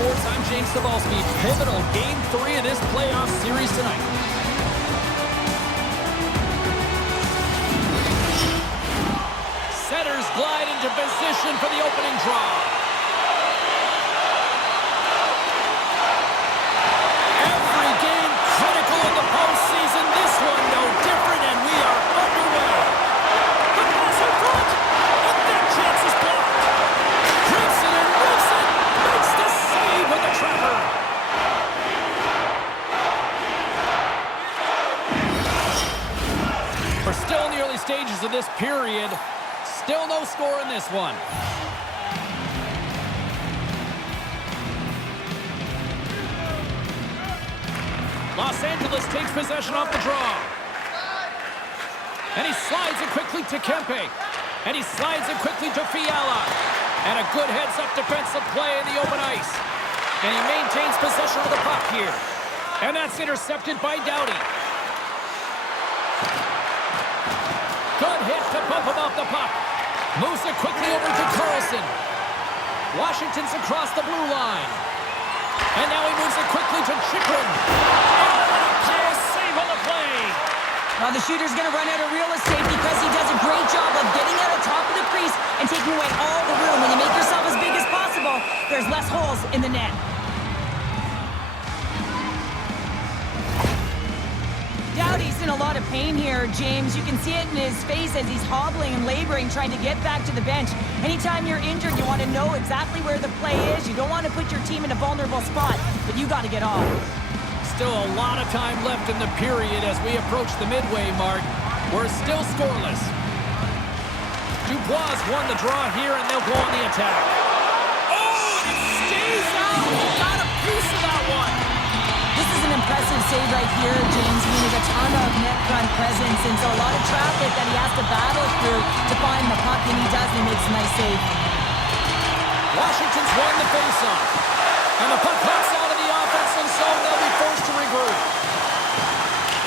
Sports. I'm James Cebulski. Pivotal Game 3 of this playoff series tonight. Setters glide into position for the opening draw. Every game critical in the postseason. This one no different, and we are underway. The pass in front, and that chance is blocked. Drifts it and whips it, makes the save with the trapper. We're still in the early stages of this period. Still no score in this one. Los Angeles takes possession off the draw. And he slides it quickly to Kempe. And he slides it quickly to Fiala. And a good heads-up defensive play in the open ice. And he maintains possession of the puck here. And that's intercepted by Doughty. Good hit to bump him off the puck. Moves it quickly over to Carlson. Washington's across the blue line. And now he moves it quickly to Chikrin. Oh, what a power save on the play. Well, the shooter's going to run out of real estate because he does a great job of getting out of top of the crease and taking away all the room. When you make yourself as big as possible, there's less holes in the net. Doughty's in a lot of pain here, James. You can see it in his face as he's hobbling and laboring, trying to get back to the bench. Anytime you're injured, you want to know exactly where the play is. You don't want to put your team in a vulnerable spot, but you got to get off. Still a lot of time left in the period as we approach the midway mark. We're still scoreless. Dubois won the draw here, and they'll go on the attack. Oh, it stays out! Got a piece of that one! This is an impressive save right here, James. I mean, there's a ton of net front presence, and so a lot of traffic that he has to battle through to find the puck, and he does, and he makes a nice save. Washington's won the faceoff. And the puck pops out of the offensive zone. They'll be forced to regroup.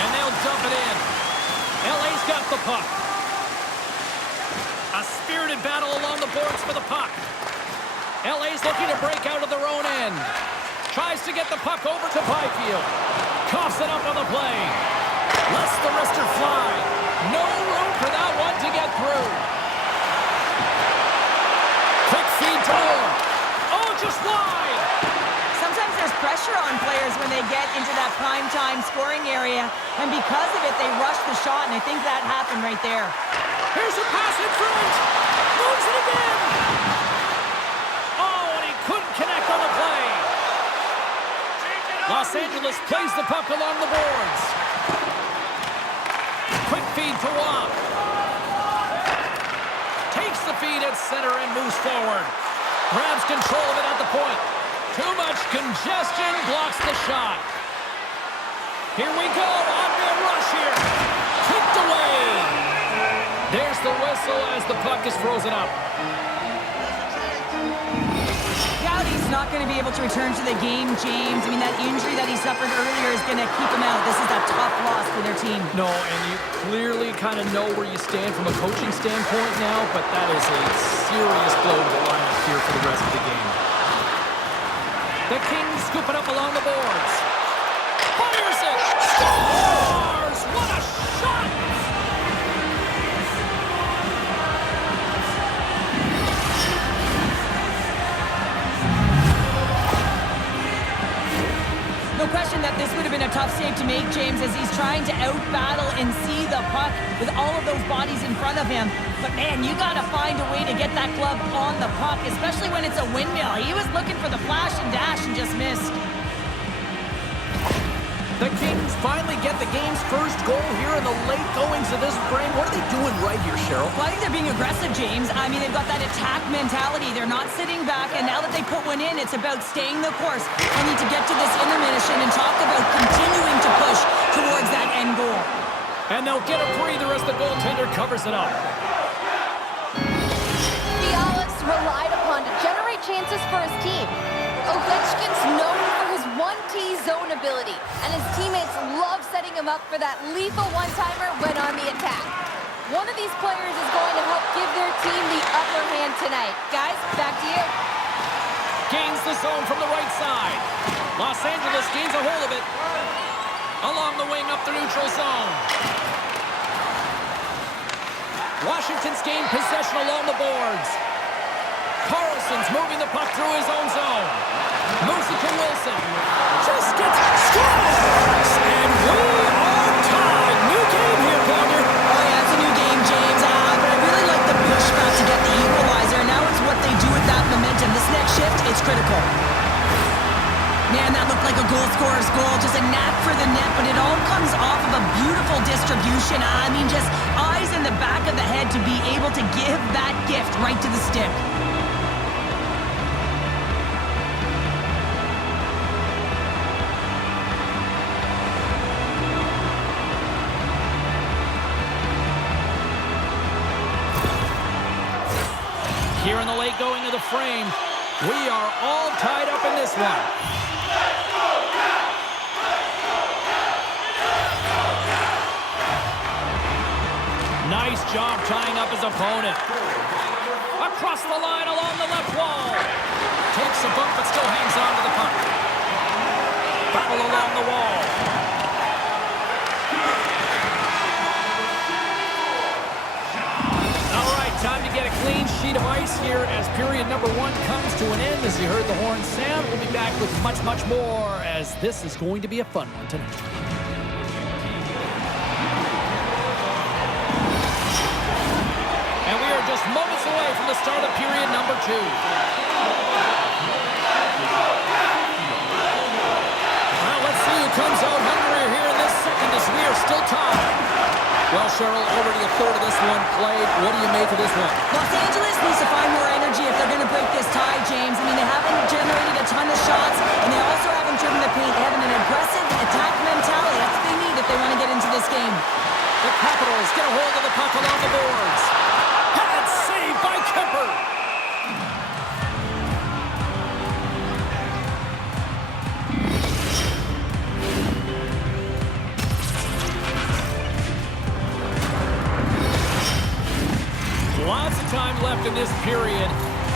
And they'll dump it in. LA's got the puck. A spirited battle along the boards for the puck. LA's looking to break out of their own end. Tries to get the puck over to Byfield. Coughs it up on the play. Lets the wrister fly. No room for that one to get through. Quick feed to Moore. Oh, just wide. Sometimes there's pressure on players when they get into that prime-time scoring area, and because of it, they rush the shot, and I think that happened right there. Here's a pass in front. Moves it again. Oh, and he couldn't connect on the play. Los Angeles plays the puck along the boards. Quick feed to Wong. Takes the feed at center and moves forward. Grabs control of it at the point. Too much congestion, blocks the shot. Here we go, on-man rush here. Kicked away. There's the whistle as the puck is frozen up. Doughty's not going to be able to return to the game, James. I mean, that injury that he suffered earlier is going to keep him out. This is a tough loss for their team. No, and you clearly kind of know where you stand from a coaching standpoint now, but that is a serious blow to the lineup here for the rest of the game. The Kings scoop it up along the boards. Fires it! Scores! What a shot! No question that this would have been a tough save to make, James, as he's trying to out-battle and see the puck with all of those bodies in front of him. But, man, you got to find a way to get that glove on the puck, especially when it's a windmill. He was looking for the flash and dash and just missed. The Kings finally get the game's first goal here in the late goings of this frame. What are they doing right here, Cheryl? Well, I think they're being aggressive, James. I mean, they've got that attack mentality. They're not sitting back, and now that they put one in, it's about staying the course. They need to get to this intermission and talk about continuing to push towards that end goal. And they'll get a breather as the goaltender covers it up. Fiala's relied upon to generate chances for his team. Ovechkin's known for his 1T zone ability, and his teammates love setting him up for that lethal one-timer when on the attack. One of these players is going to help give their team the upper hand tonight. Guys, back to you. gains the zone from the right side. Los Angeles gains a hold of it. Along the wing, up the neutral zone. Washington's gained possession along the boards. Carlson's moving the puck through his own zone. Moves it to Wilson. Just gets scores! And we are tied. New game here, Calder. Oh, yeah, it's a new game, James. But I really like the pushback to get the equalizer. Now it's what they do with that momentum. This next shift, it's critical. Man, that looked like a goal scorer's goal. Just a knack for the net, but it all comes off of a beautiful distribution. I mean, just eyes in the back of the head to be able to give that gift right to the stick. Here in the late going of the frame, we are all tied up in this one. Nice job tying up his opponent. Across the line along the left wall. Takes a bump but still hangs on to the puck. Battle along the wall. Time to get a clean sheet of ice here as period number 1 comes to an end. As you heard the horn sound, we'll be back with much, much more as this is going to be a fun one tonight. And we are just moments away from the start of period number 2. Well, let's see who comes out hungrier here in this second as we are still tied. Well, Cheryl, already a third of this one played. What do you make of this one? Los Angeles needs to find more energy if they're going to break this tie, James. I mean, they haven't generated a ton of shots, and they also haven't driven the paint. They have an aggressive attack mentality. That's what they need if they want to get into this game. The Capitals get a hold of the puck along the boards. Pad save by Kemper. Lots of time left in this period.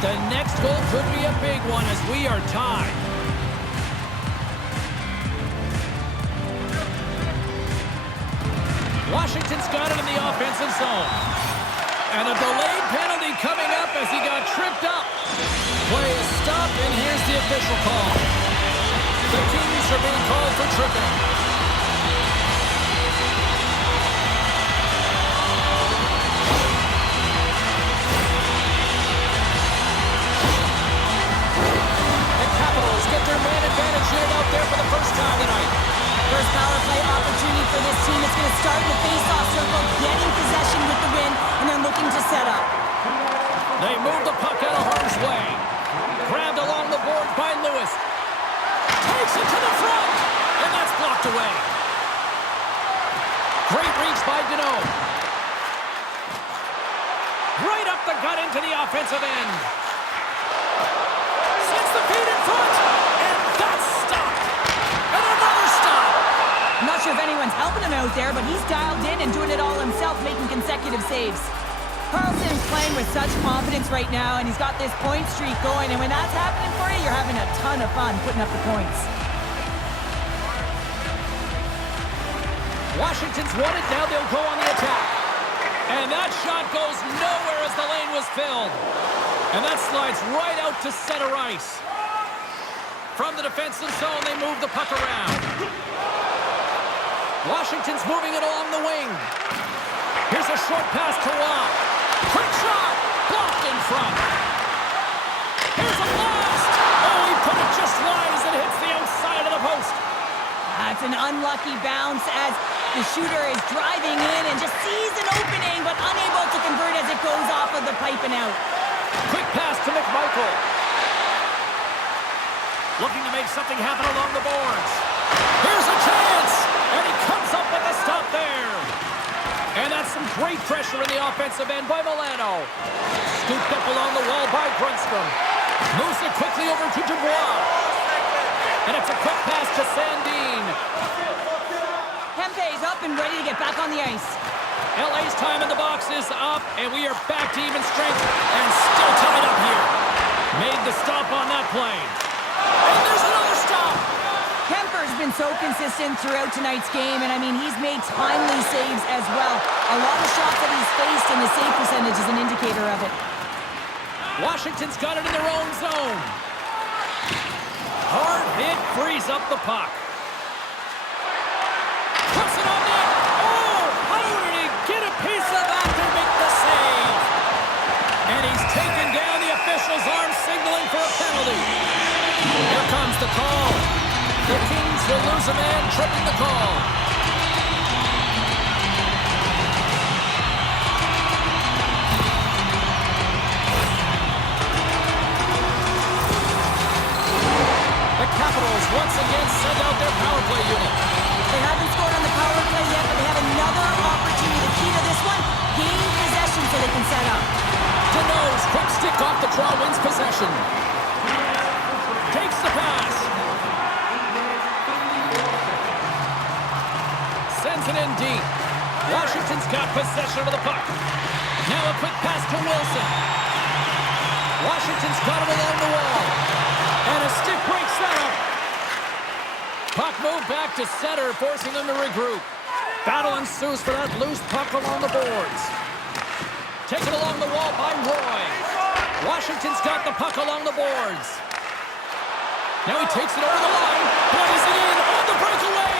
The next goal could be a big one as we are tied. Washington's got it in the offensive zone. And a delayed penalty coming up as he got tripped up. Play is stopped, and here's the official call. The Kings are being called for tripping. Get their man advantage unit out there for the first time tonight. First power play opportunity for this team. It's going to start in the face-off circle, getting possession with the win, and then looking to set up. They move the puck out of harm's way. Grabbed along the board by Lewis. Takes it to the front, and that's blocked away. Great reach by Deneau. Right up the gut into the offensive end. Sets the feet in front, and that's stopped. And another stop. I'm not sure if anyone's helping him out there, but he's dialed in and doing it all himself, making consecutive saves. Carlson's playing with such confidence right now, and he's got this point streak going, and when that's happening for you, you're having a ton of fun putting up the points. Washington's won it, now they'll go on the attack. And that shot goes nowhere as the lane was filled. And that slides right out to center ice. From the defensive zone, they move the puck around. Washington's moving it along the wing. Here's a short pass to Watt. Quick shot! Blocked in front. Here's a blast! Oh, he put it just wide as it hits the outside of the post. That's an unlucky bounce as the shooter is driving in and just sees an opening, but unable to convert as it goes off of the pipe and out. Quick pass to McMichael. Looking to make something happen along the boards. Here's a chance! And he comes up with a stop there. And that's some great pressure in the offensive end by Milano. Scooped up along the wall by Grundstrom. Moves it quickly over to Dubois. And it's a quick pass to Sandin. Kempe's up and ready to get back on the ice. LA's time in the box is up, and we are back to even strength and still tied up here. Made the stop on that play. And there's another stop. Kemper's been so consistent throughout tonight's game, and I mean, he's made timely saves as well. A lot of shots that he's faced, and the save percentage is an indicator of it. Washington's got it in their own zone. Hard hit frees up the puck. Puts it on net. Oh, how did he get a piece of that to make the save? And he's taken down. The official's arm signaling for a penalty. Here comes the call. The Kings will lose a man, tripping the call. The Capitals once again send out their power play unit. They haven't scored on the power play yet, but they have another opportunity. The key to this one, gain possession so they can set up. Danault's quick stick off the draw wins possession. Takes the pass. Sends it in deep. Washington's got possession of the puck. Now a quick pass to Wilson. Washington's got it along the wall. And a stick breaks that up. Puck moved back to center, forcing them to regroup. Battle ensues for that loose puck along the boards. Taken along the wall by Roy. Washington's got the puck along the boards. Now he takes it over the line. Plays it in on the breakaway.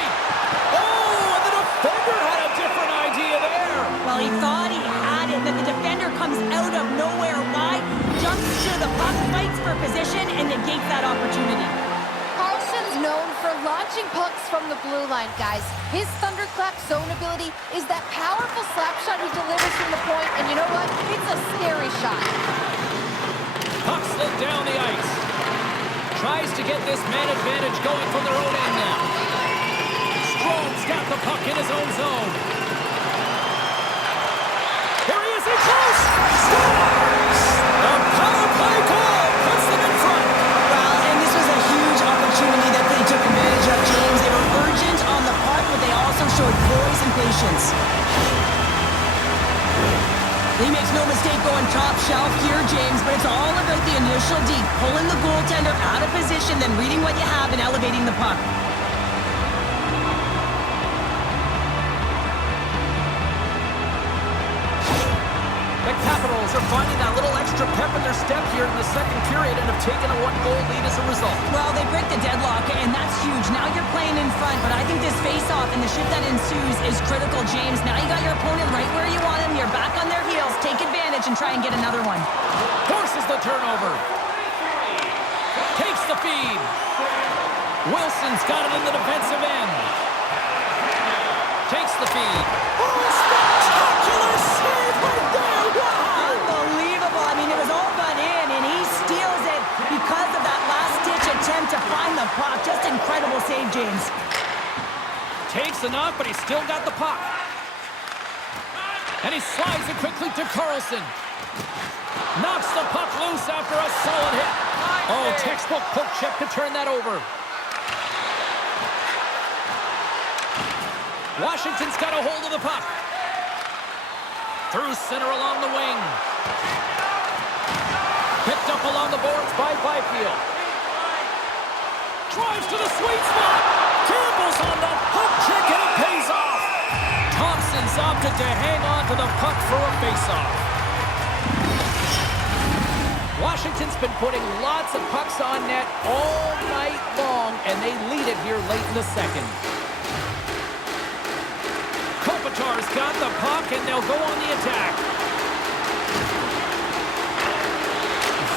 Oh, and the defender had a different idea there. Well, he thought he had it, then the defender comes out of nowhere wide, jumps to the puck, fights for position, and negates that opportunity. Carlson's known for launching pucks from the blue line, guys. His thunderclap zone ability is that powerful slap shot he delivers from the point, and you know what? It's a scary shot. Puck slid down the ice. Tries to get this man advantage going from their own end now. Strome's got the puck in his own zone. Here he is, in close! Scores! The power play goal puts them in front. Well, and this was a huge opportunity that they took advantage of, James. They were urgent on the puck, but they also showed poise and patience. He makes no mistake going top shelf here, James, but it's all about the initial deep, pulling the goaltender out of position, then reading what you have and elevating the puck. The Capitals are finding that little extra pep in their step here in the second period and have taken a one-goal lead as a result. Well, they break the deadlock, and that's huge. Now you're playing in front, but I think this face-off and the shift that ensues is critical, James. Now you got your opponent right where you want him. You're back on their heels. Take advantage and try and get another one. Forces the turnover. Takes the feed. Wilson's got it in the defensive end. Takes the feed. Oh, spectacular save right there. Wow! Unbelievable. I mean, it was all but in, and he steals it because of that last-ditch attempt to find the puck. Just incredible save, James. Takes the knock, but he's still got the puck. And he slides it quickly to Carlson. Knocks the puck loose after a solid hit. Oh, textbook poke check to turn that over. Washington's got a hold of the puck. Through center along the wing. Picked up along the boards by Byfield. Drives to the sweet spot. Campbell's on the hook check and it pays off. Thompson's opted to hang on to the puck for a face-off. Washington's been putting lots of pucks on net all night long, and they lead it here late in the second. Kopitar's got the puck, and they'll go on the attack.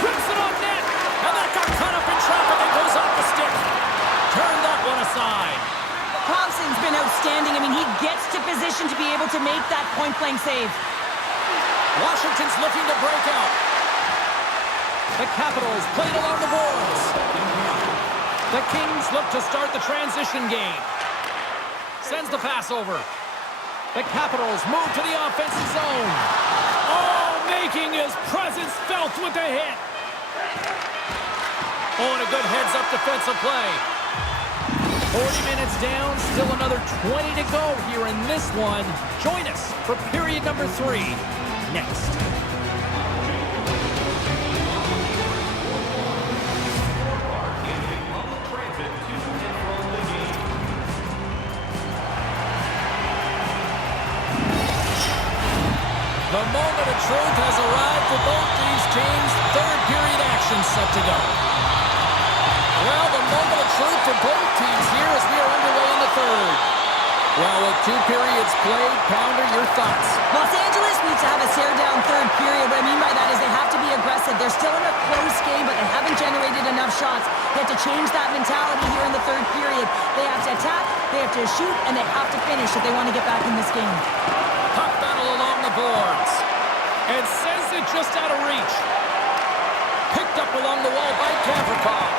Rips it on net, and that got caught up in traffic and goes off the stick. Turn that one aside. Thompson's been outstanding. I mean, he gets to position to be able to make that point-blank save. Washington's looking to break out. The Capitals played along the boards. The Kings look to start the transition game. Sends the pass over. The Capitals move to the offensive zone. Oh, making his presence felt with the hit. Oh, and a good heads-up defensive play. 40 minutes down, still another 20 to go here in this one. Join us for period number 3 next. moment of truth has arrived for both these teams. Third period action set to go. Well, the moment of truth for both teams here as we are underway in the third. Well, with 2 periods played, Pounder, your thoughts? Los Angeles needs to have a stare-down third period. What I mean by that is they have to be aggressive. They're still in a close game, but they haven't generated enough shots. They have to change that mentality here in the third period. They have to attack, they have to shoot, and they have to finish if they want to get back in this game. Puck battle along the boards. And sends it just out of reach. Picked up along the wall by Gavrikov.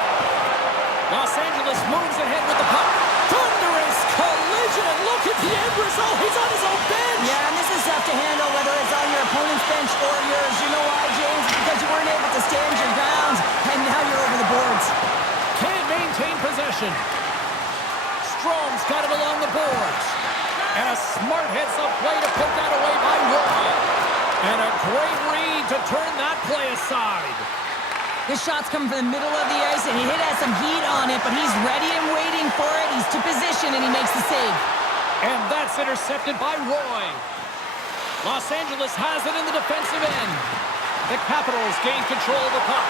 Los Angeles moves ahead with the puck. Thunderous collision. Look at the end result. He's on his own bench. Yeah, and this is tough to handle, whether it's on your opponent's bench or yours. You know why, James? Because you weren't able to stand your ground, and now you're over the boards. Can't maintain possession. Strom's got it along the boards. And a smart heads-up play to put that away by Roy. And a great read to turn that play aside. His shot's coming from the middle of the ice, and he has some heat on it, but he's ready and waiting for it. He's to position, and he makes the save. And that's intercepted by Roy. Los Angeles has it in the defensive end. The Capitals gain control of the puck.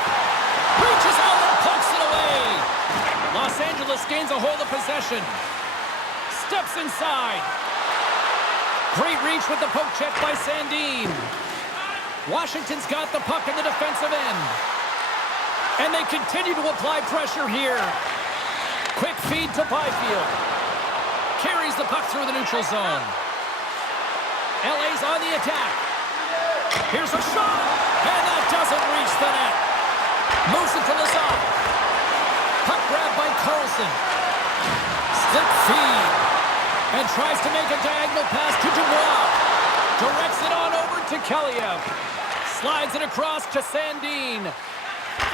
Reaches out and pokes it away. Los Angeles gains a hold of possession. Steps inside. Great reach with the poke check by Sandin. Washington's got the puck in the defensive end. And they continue to apply pressure here. Quick feed to Byfield. Carries the puck through the neutral zone. LA's on the attack. Here's a shot. And that doesn't reach the net. Moves it to the side. Puck grab by Carlson. Slip feed. And tries to make a diagonal pass to Dubois. Directs it on over to Kaliev. Slides it across to Sandin.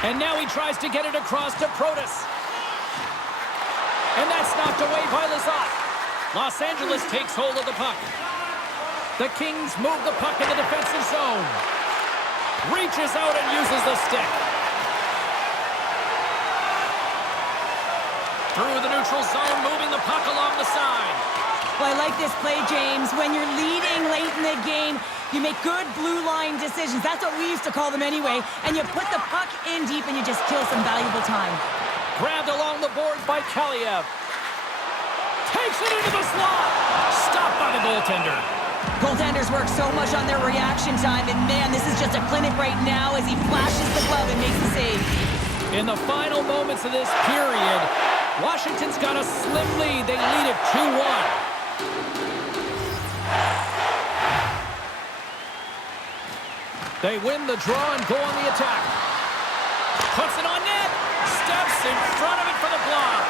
And now he tries to get it across to Protas. And that's knocked away by Lizotte. Los Angeles takes hold of the puck. The Kings move the puck in the defensive zone. Reaches out and uses the stick. Through the neutral zone, moving the puck along the side. Well, I like this play, James. When you're leading late in the game, you make good blue line decisions. That's what we used to call them anyway. And you put the puck in deep and you just kill some valuable time. Grabbed along the boards by Kaliev. Takes it into the slot. Stopped by the goaltender. Goaltenders work so much on their reaction time. And man, this is just a clinic right now as he flashes the glove and makes the save. In the final moments of this period, Washington's got a slim lead. They lead it 2-1. They win the draw and go on the attack. Puts it on net. Steps in front of it for the block.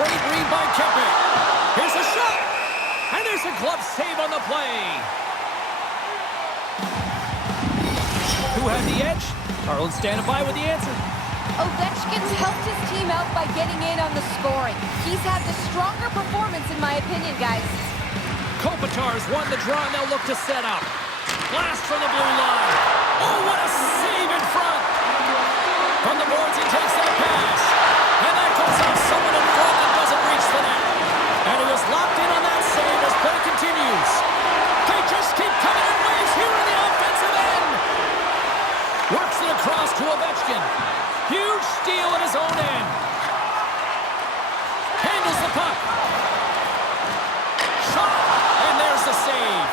Great read by Kempe. Here's a shot. And there's a glove save on the play. Who had the edge? Harlan standing by with the answer. Ovechkin's helped his team out by getting in on the scoring. He's had the stronger performance, in my opinion, guys. Kopitar's won the draw, and they'll look to set up. Blast from the blue line. Oh, what a save in front. From the boards, he takes that pass. And that goes off someone in front that doesn't reach the net. And he was locked in on that save as play continues. They just keep coming in waves here in the offensive end. Works it across to Ovechkin. Huge steal at his own end. Handles the puck. Shot. And there's the save.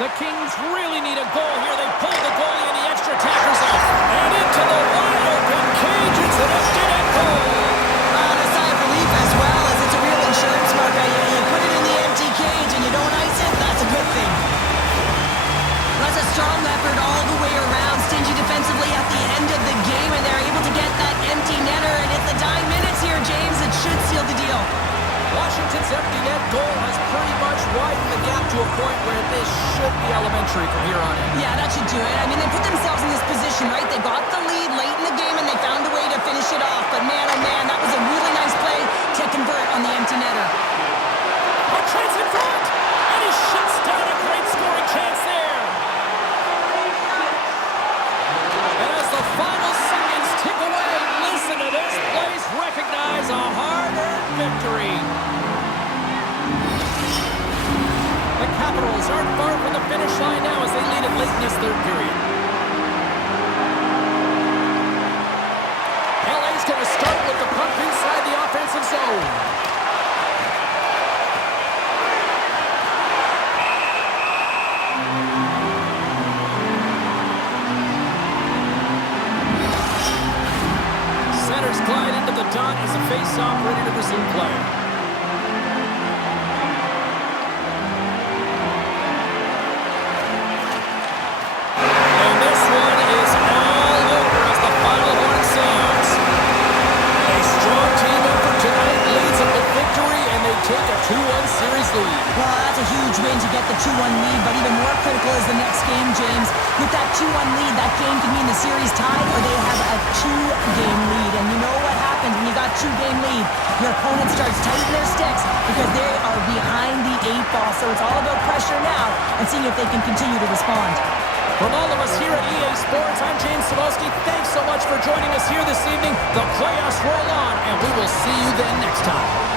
The Kings really need a goal here. They pull the goalie and the extra tackers out. And into the wide open cage. It's an empty net goal. A sigh of relief as well, as it's a real insurance marker. You put it in the empty cage and you don't ice it, that's a good thing. That's a strong effort all the way around. Stingy defensively at the end of the game, and they're able to get that empty netter. And it's the dying minutes here, James. It should seal the deal. Washington's empty net goal has pretty much widened the gap to a point where this should be elementary from here on in. Yeah, that should do it. I mean, they put themselves in this position, right? They got the lead late in the game, and they found a way to finish it off. But man, oh man, that was a really nice play to convert on the empty netter. A chance in front! And he shuts down a great scoring chance there. And as the final seconds tick away, listen to this place recognize a hard-earned victory. The Capitals Blues aren't far from the finish line now as they lead it late in this third period. LA's going to start with the puck inside the offensive zone. Centers glide into the dot as the face-off ready to resume play. And this one is all over as the final horn sounds. A strong team effort tonight leads them to victory, and they take a 2-1 series lead. Well, that's a huge win to get the 2-1 lead, but even more critical is the next game, James. With that 2-1 lead, that game can mean the series tied or they have a 2-game lead. And you know what happens when you got 2-game lead? Your opponent starts tightening their sticks because they are behind the 8 ball. So it's all about pressure now and seeing if they can continue to respond. From all of us here at EA Sports, I'm James Cebulski. Thanks so much for joining us here this evening. The playoffs roll on, and we will see you then next time.